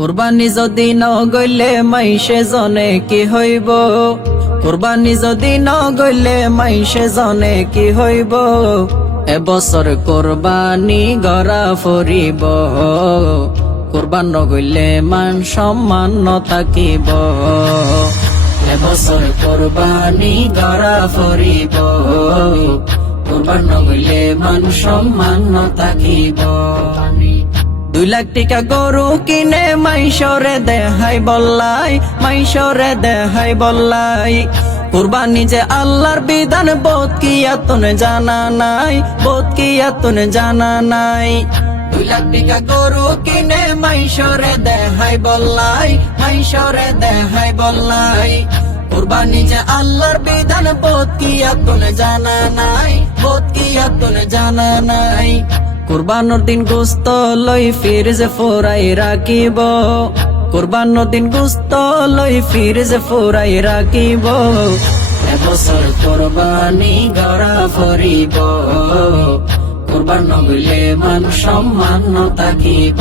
কুরবানি যদি ন গইলে মাইসে জনে কি হইব, কুরবানি যদি ন গইলে মাইসে জনে কি হইব। এবছর কুরবানি গড়া ফরিব, কুরবান ন গইলে মান সম্মান ন থাকিব। এবছর কুরবানি গড়া ফরিব, কুরবান ন গইলে মান সম্মান ন থাকিব। 2 লাখ টাকা গরু কিনে মাইশরে দেহাই বললাই, মাইশরে দেহাই বললাই। কুরবানি যে আল্লাহর বিধান বোধ কি এতন জানা নাই, বোধ কি এতন জানা নাই। 2 লাখ টাকা গরু কিনে মাইশরে দেহাই বললাই, মাইশরে দেহাই বললাই। কুরবানি যে আল্লাহর বিধান বোধ কি এতন জানা নাই, বোধ কি এতন জানা নাই। কুরবানোর দিন গোস্ত লই ফিরজে ফুরাই রাখিব, কুরবানোর দিন গোস্ত লই ফিরজে ফুরাই রাখিব। এবছর কুরবানি গড়া ফরিব, কুরবান ন গইলে মান সম্মান ন থাকিব।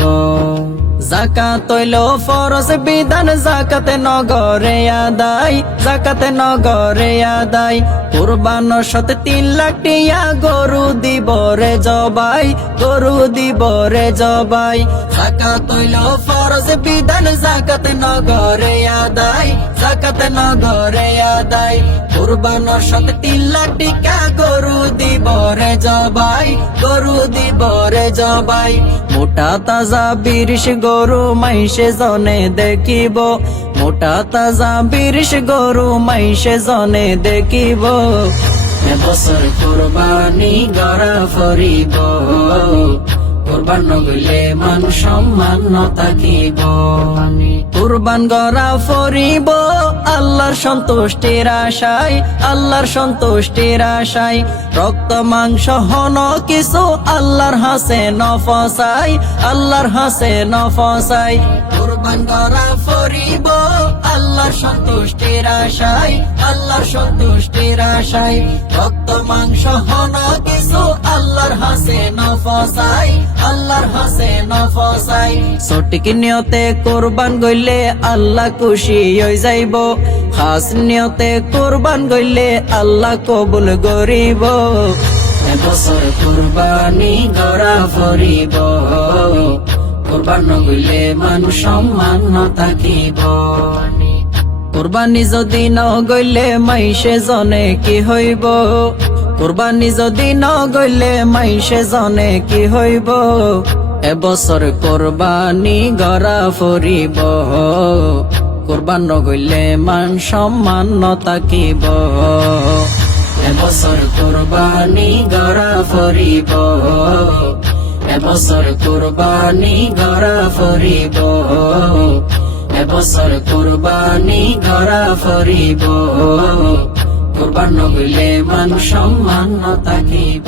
যাকাত হইল ফরজ বিধান, যাকাতে নগরে আদায়, যাকাতে নগরে আদায়। কুরবানোর সাথে 3 লাখ টিয়া গরু দিব রে জবাই, গরু দিব রে জবাই। যাকাত হইল ফরজ বিধান, যাকাতে নগরে আদায়, যাকাতে নগরে আদায়। কুরবানোর সাথে 3 লাখ টিকা গরু দিব রে জবাই, গরু দিব রে জবাই। মোটা তাজা বিরিশ গরু মাইসে জনে দেখিব, মোটা তাজা বিরিশ গরু মাইসে জনে দেখিব। এবছর কুরবানি গড়া ফরিব, কুরবান ন গইলে মান সম্মান ন থাকিব। কুরবান গড়া ফরিব আল্লাহর সন্তুষ্টির আশায়, আল্লাহর সন্তুষ্টির আশায়। রক্ত মাংস হন কিছু আল্লাহর হাসে নফসাই, আল্লাহর হাসে নফসাই। কুরবান গড়া ফরিব আল্লাহর সন্তুষ্টির আশায়, আল্লাহর সন্তুষ্টির আশায়। রক্ত মাংস হন কিছু আল্লাহর হাসে নফসাই, আল্লাহর হাসে নফসাই। সঠিক নিয়তে কুরবান গইলে আল্লাহ খুশি হই যাইব, খাস নিয়তে কুরবান গইলে আল্লাহ কবুল করিব। এবছর কুরবানি গড়া ফরিব, কুরবান ন গইলে মান সম্মান ন থাকিব। কুরবানি যদি ন গইলে মাইসে জনে কি হইব, কুরবানি যদি ন গইলে মাইসে জনে কি হইব। এবছর কুরবানি গড়া ফরিব, কুরবান ন গইলে মান সম্মান ন থাকিব। এবছর কুরবানি গড়া ফরিব, এবছর কুরবানি গড়া ফরিব, এবছর কুরবানি গড়া ফরিব। কুরবান ন গইলে মান সম্মান ন থাকিব।